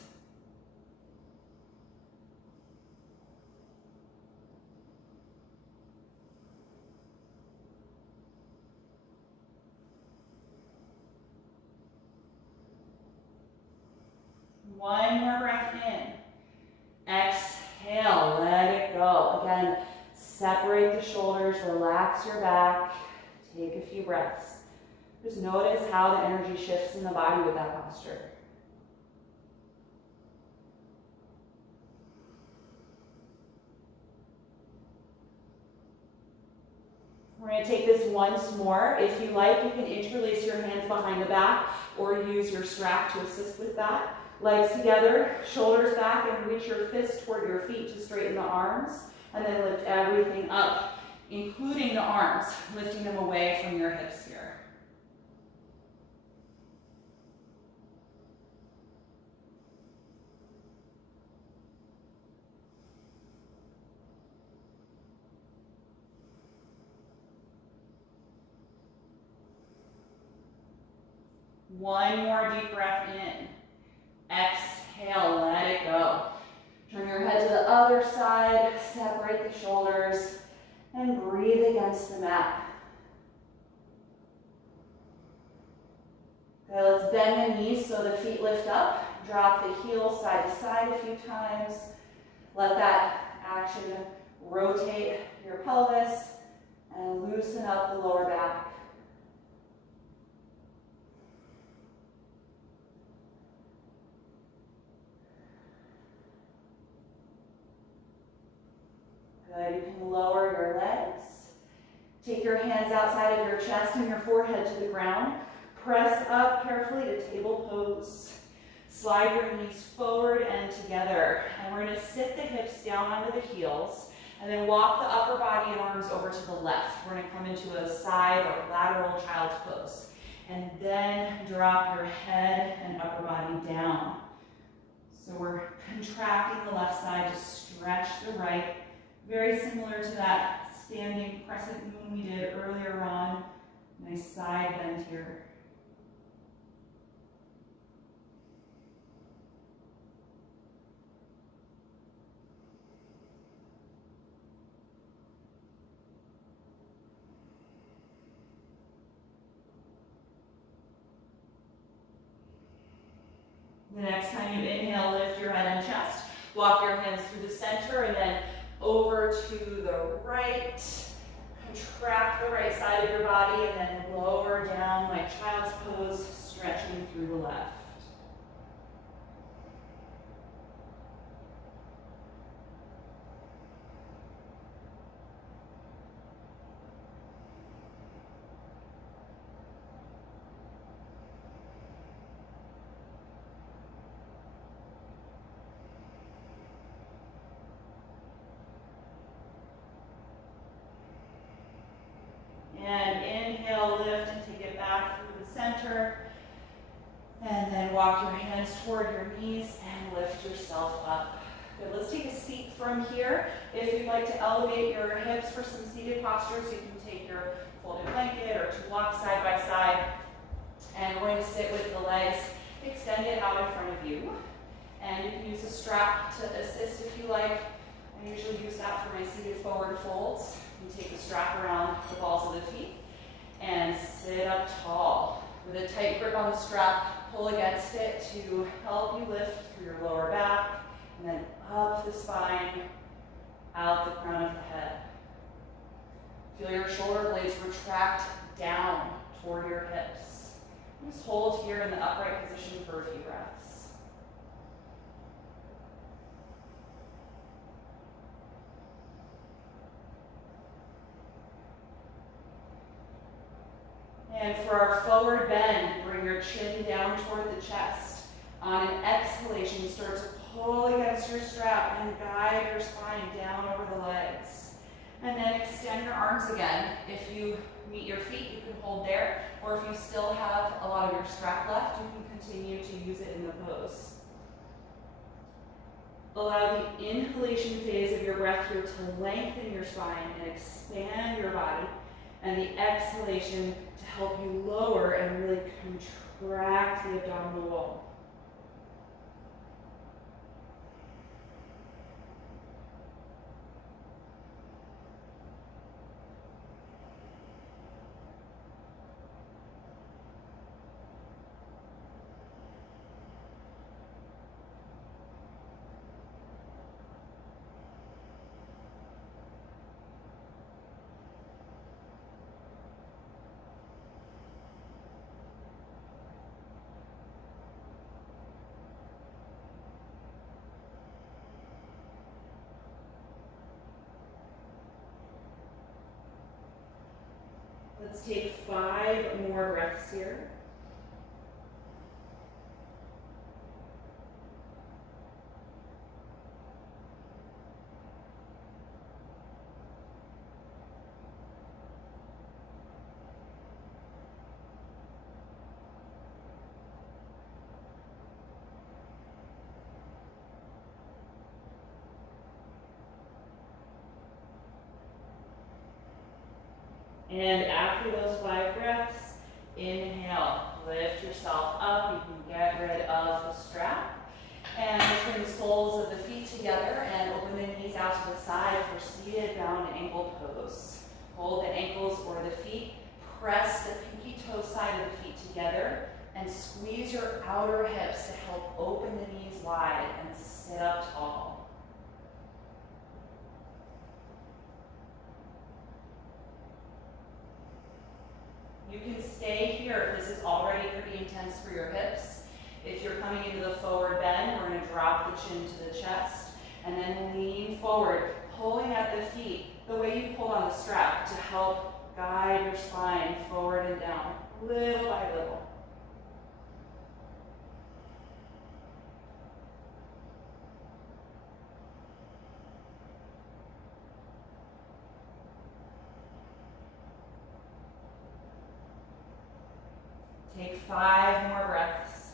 One more breath in. Exhale, let it go. Again, separate the shoulders, relax your back, take a few breaths. Just notice how the energy shifts in the body with that posture. We're going to take this once more. If you like, you can interlace your hands behind the back or use your strap to assist with that. Legs together, shoulders back, and reach your fist toward your feet to straighten the arms. And then lift everything up, including the arms, lifting them away from your hips here. One more deep breath in. Exhale, let it go. Turn your head to the other side, separate the shoulders, and breathe against the mat. Okay, let's bend the knees so the feet lift up. Drop the heels side to side a few times. Let that action rotate your pelvis and loosen up the lower back. Good, you can lower your legs. Take your hands outside of your chest and your forehead to the ground. Press up carefully to table pose. Slide your knees forward and together. And we're going to sit the hips down onto the heels and then walk the upper body and arms over to the left. We're going to come into a side or lateral child's pose. And then drop your head and upper body down. So we're contracting the left side to stretch the right. Very similar to that standing crescent moon we did earlier on. Nice side bend here. The next time you inhale, lift your head and chest. Walk your hands through the center and then over to the right. Contract the right side of your body and then lower down like child's pose, stretching through the left. toward your knees and lift yourself up. Good, let's take a seat from here. If you'd like to elevate your hips for some seated postures, you can take your folded blanket or to walk side by side. And we're going to sit with the legs extended out in front of you. And you can use a strap to assist if you like. I usually use that for my seated forward folds. You take the strap around the balls of the feet and sit up tall. With a tight grip on the strap, pull against it to help you lift through your lower back and then up the spine, out the crown of the head. Feel your shoulder blades retract down toward your hips. Just hold here in the upright position for a few breaths. And for our forward bend, bring your chin down toward the chest. On an exhalation, start to pull against your strap and guide your spine down over the legs. And then extend your arms again. If you meet your feet, you can hold there. Or if you still have a lot of your strap left, you can continue to use it in the pose. Allow the inhalation phase of your breath here to lengthen your spine and expand your body. And the exhalation to help you lower and really contract the abdominal wall. Let's take 5 more breaths here. And after those 5 breaths, inhale, lift yourself up. You can get rid of the strap. And let's bring the soles of the feet together and open the knees out to the side for seated bound ankle pose. Hold the ankles or the feet. Press the pinky toe side of the feet together and squeeze your outer hips to help open the knees wide and sit up tall. You can stay here if this is already pretty intense for your hips. If you're coming into the forward bend, we're going to drop the chin to the chest and then lean forward, pulling at the feet the way you pull on the strap to help guide your spine forward and down, little by little. Take 5 more breaths.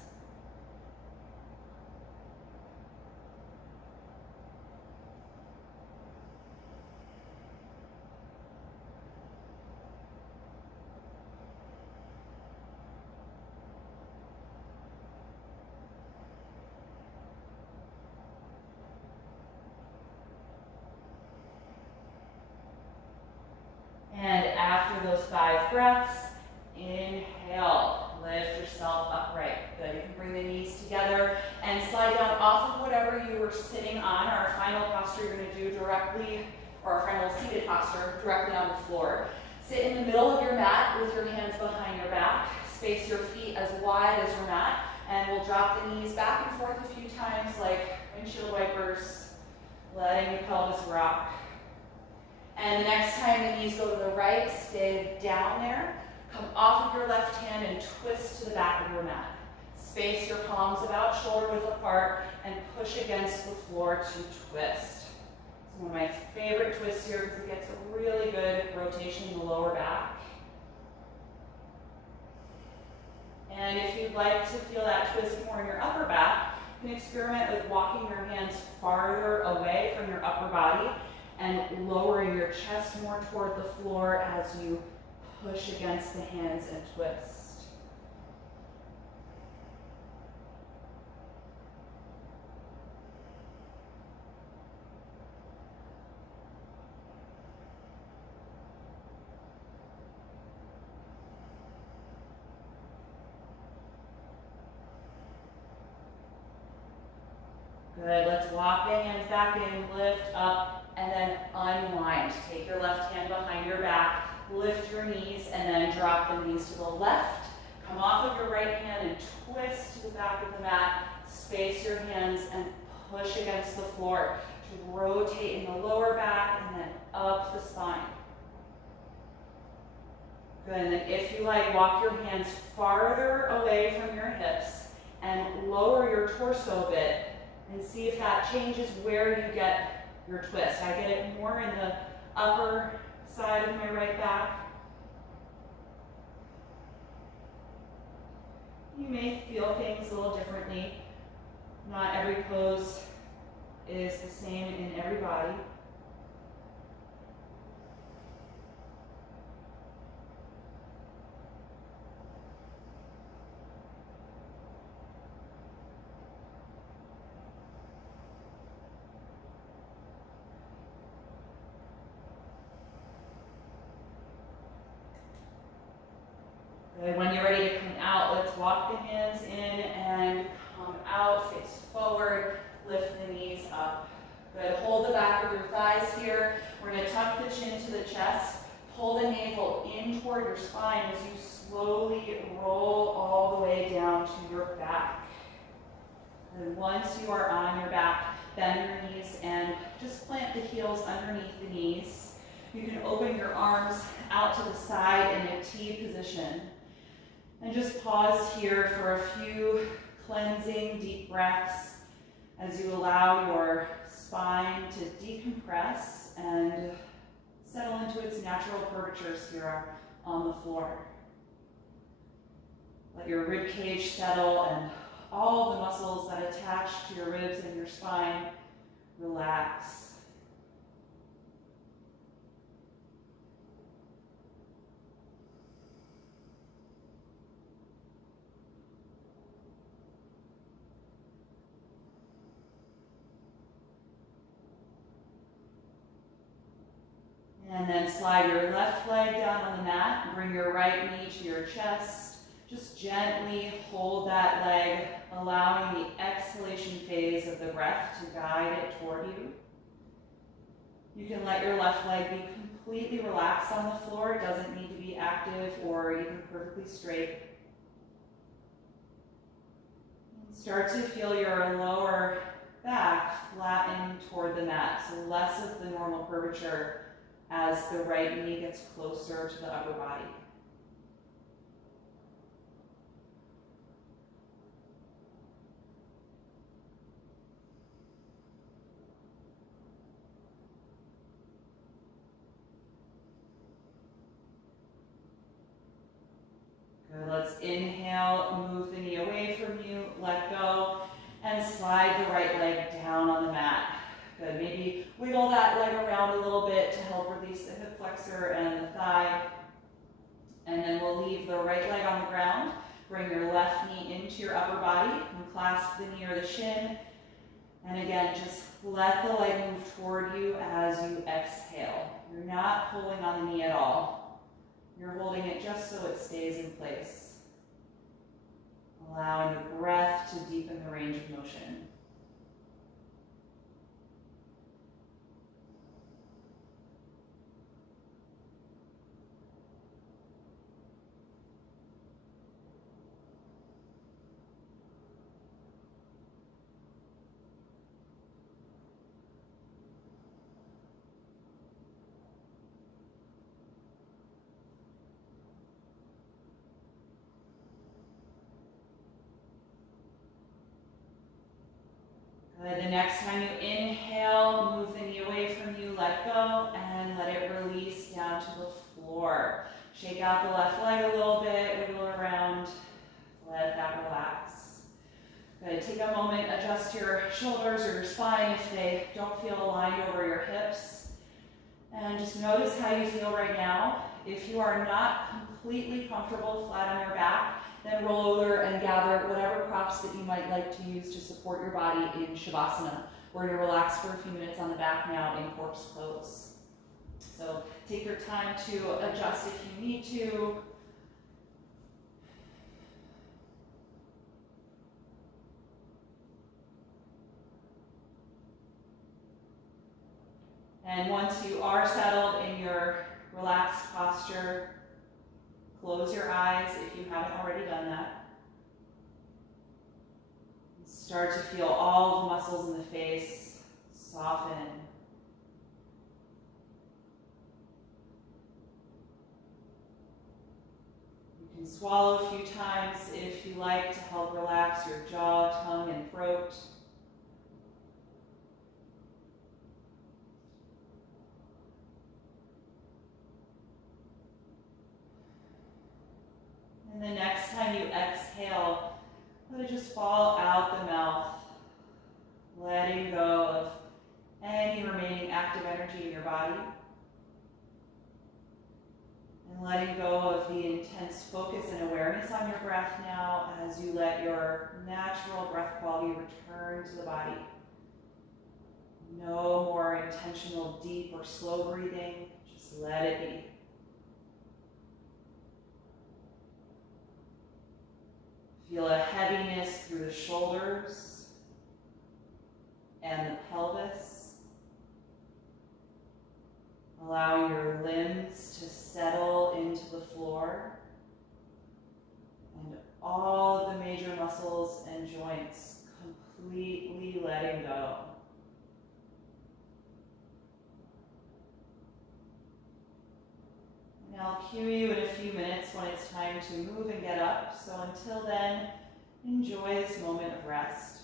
And after those 5 breaths, inhale. Lift yourself upright. Good. You can bring the knees together and slide down off of whatever you were sitting on. Our final posture you're going to do directly, or our final seated posture, directly on the floor. Sit in the middle of your mat with your hands behind your back. Space your feet as wide as your mat. And we'll drop the knees back and forth a few times like windshield wipers, letting the pelvis rock. And the next time the knees go to the right, stay down there. Come off of your left hand and twist to the back of your mat. Space your palms about shoulder width apart and push against the floor to twist. It's one of my favorite twists here because it gets a really good rotation in the lower back. And if you'd like to feel that twist more in your upper back, you can experiment with walking your hands farther away from your upper body and lowering your chest more toward the floor as you push against the hands and twist. Good, let's walk the hands back in, lift up, and then unwind. Take your left hand behind your back, lift your knees, and then drop the knees to the left. Come off of your right hand and twist to the back of the mat. Space your hands and push against the floor to rotate in the lower back and then up the spine. Good, and then if you like, walk your hands farther away from your hips and lower your torso a bit. And see if that changes where you get your twist. I get it more in the upper side of my right back. You may feel things a little differently. Not every pose is the same in every body. When you're ready to come out, let's walk the hands in and come out, face forward, lift the knees up. Good, hold the back of your thighs here. We're gonna tuck the chin to the chest, pull the navel in toward your spine as you slowly roll all the way down to your back. And once you are on your back, bend your knees and just plant the heels underneath the knees. You can open your arms out to the side in a T position. And just pause here for a few cleansing deep breaths as you allow your spine to decompress and settle into its natural curvatures here on the floor. Let your rib cage settle and all the muscles that attach to your ribs and your spine relax. And then slide your left leg down on the mat. Bring your right knee to your chest. Just gently hold that leg, allowing the exhalation phase of the breath to guide it toward you. You can let your left leg be completely relaxed on the floor. It doesn't need to be active or even perfectly straight. Start to feel your lower back flatten toward the mat, so less of the normal curvature as the right knee gets closer to the upper body. Good, let's inhale, move the knee away from you, let go, and slide the right leg down on the mat. Good, maybe wiggle that leg around a little bit to help release the hip flexor and the thigh. And then we'll leave the right leg on the ground. Bring your left knee into your upper body and clasp the knee or the shin. And again, just let the leg move toward you as you exhale. You're not pulling on the knee at all. You're holding it just so it stays in place. Allowing the breath to deepen the range of motion. Good. The next time you inhale, move the knee away from you, let go, and let it release down to the floor. Shake out the left leg a little bit, wiggle around, Let that relax. Good. Take a moment, adjust your shoulders or your spine if they don't feel aligned over your hips. And just notice how you feel right now. If you are not completely comfortable flat on your back, then roll over and gather whatever props that you might like to use to support your body in Shavasana. We're going to relax for a few minutes on the back now in corpse pose. So take your time to adjust if you need to. And once you are settled in your relaxed posture, close your eyes if you haven't already done that. Start to feel all the muscles in the face soften. You can swallow a few times if you like to help relax your jaw, tongue, and throat. And the next time you exhale, let it just fall out the mouth, letting go of any remaining active energy in your body, and letting go of the intense focus and awareness on your breath now as you let your natural breath quality return to the body. No more intentional deep or slow breathing, just let it be. Feel a heaviness through the shoulders and the pelvis. Allow your limbs to settle into the floor and all of the major muscles and joints completely letting go. And I'll cue you in a few minutes when it's time to move and get up. So until then, enjoy this moment of rest.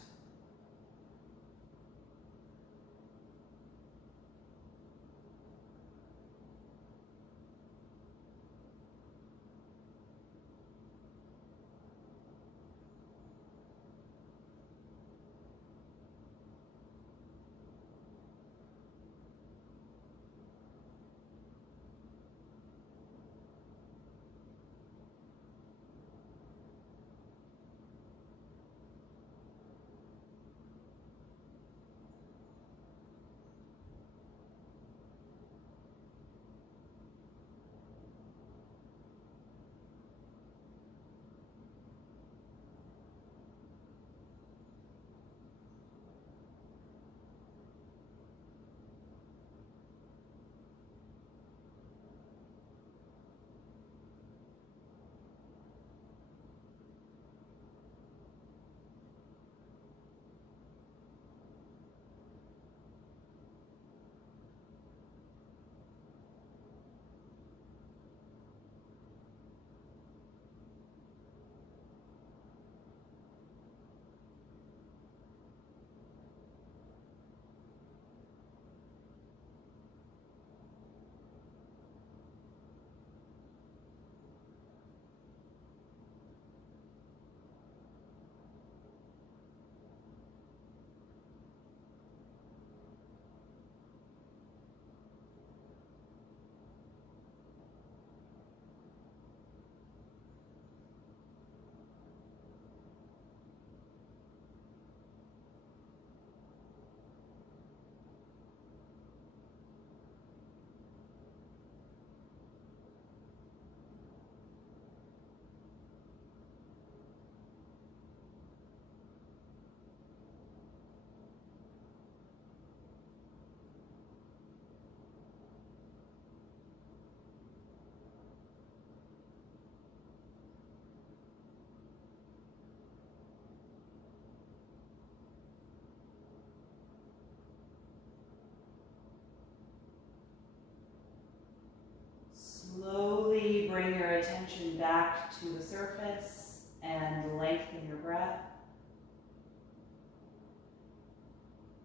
Slowly bring your attention back to the surface and lengthen your breath.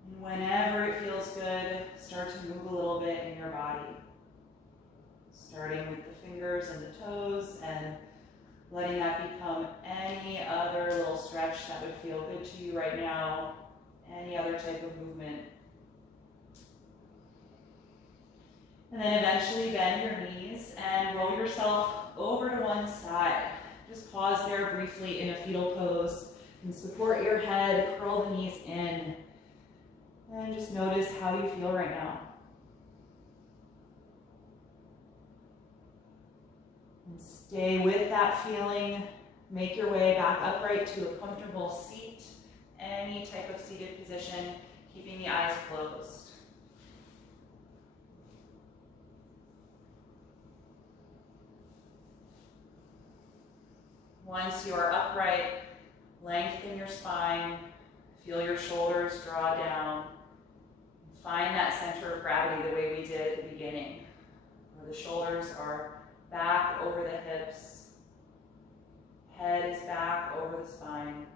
And whenever it feels good, start to move a little bit in your body. Starting with the fingers and the toes and letting that become any other little stretch that would feel good to you right now, any other type of movement. And then eventually bend your knees and roll yourself over to one side. Just pause there briefly in a fetal pose and support your head, curl the knees in. And just notice how you feel right now. And stay with that feeling. Make your way back upright to a comfortable seat, any type of seated position, keeping the eyes closed. Once you are upright, lengthen your spine, feel your shoulders draw down. Find that center of gravity the way we did at the beginning, where the shoulders are back over the hips, head is back over the spine.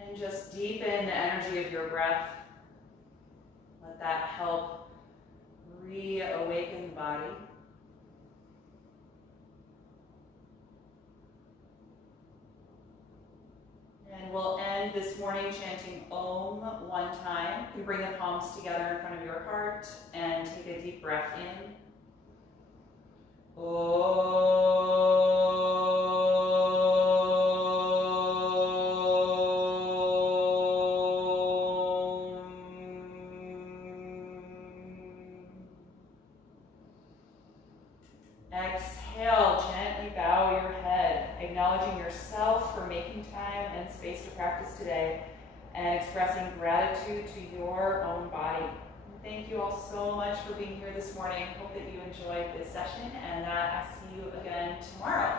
And just deepen the energy of your breath. Let that help reawaken the body. And we'll end this morning chanting Om one time. You bring the palms together in front of your heart and take a deep breath in. Om. Exhale, gently bow your head, acknowledging yourself for making time and space to practice today and expressing gratitude to your own body. And thank you all so much for being here this morning. Hope that you enjoyed this session and that I see you again tomorrow.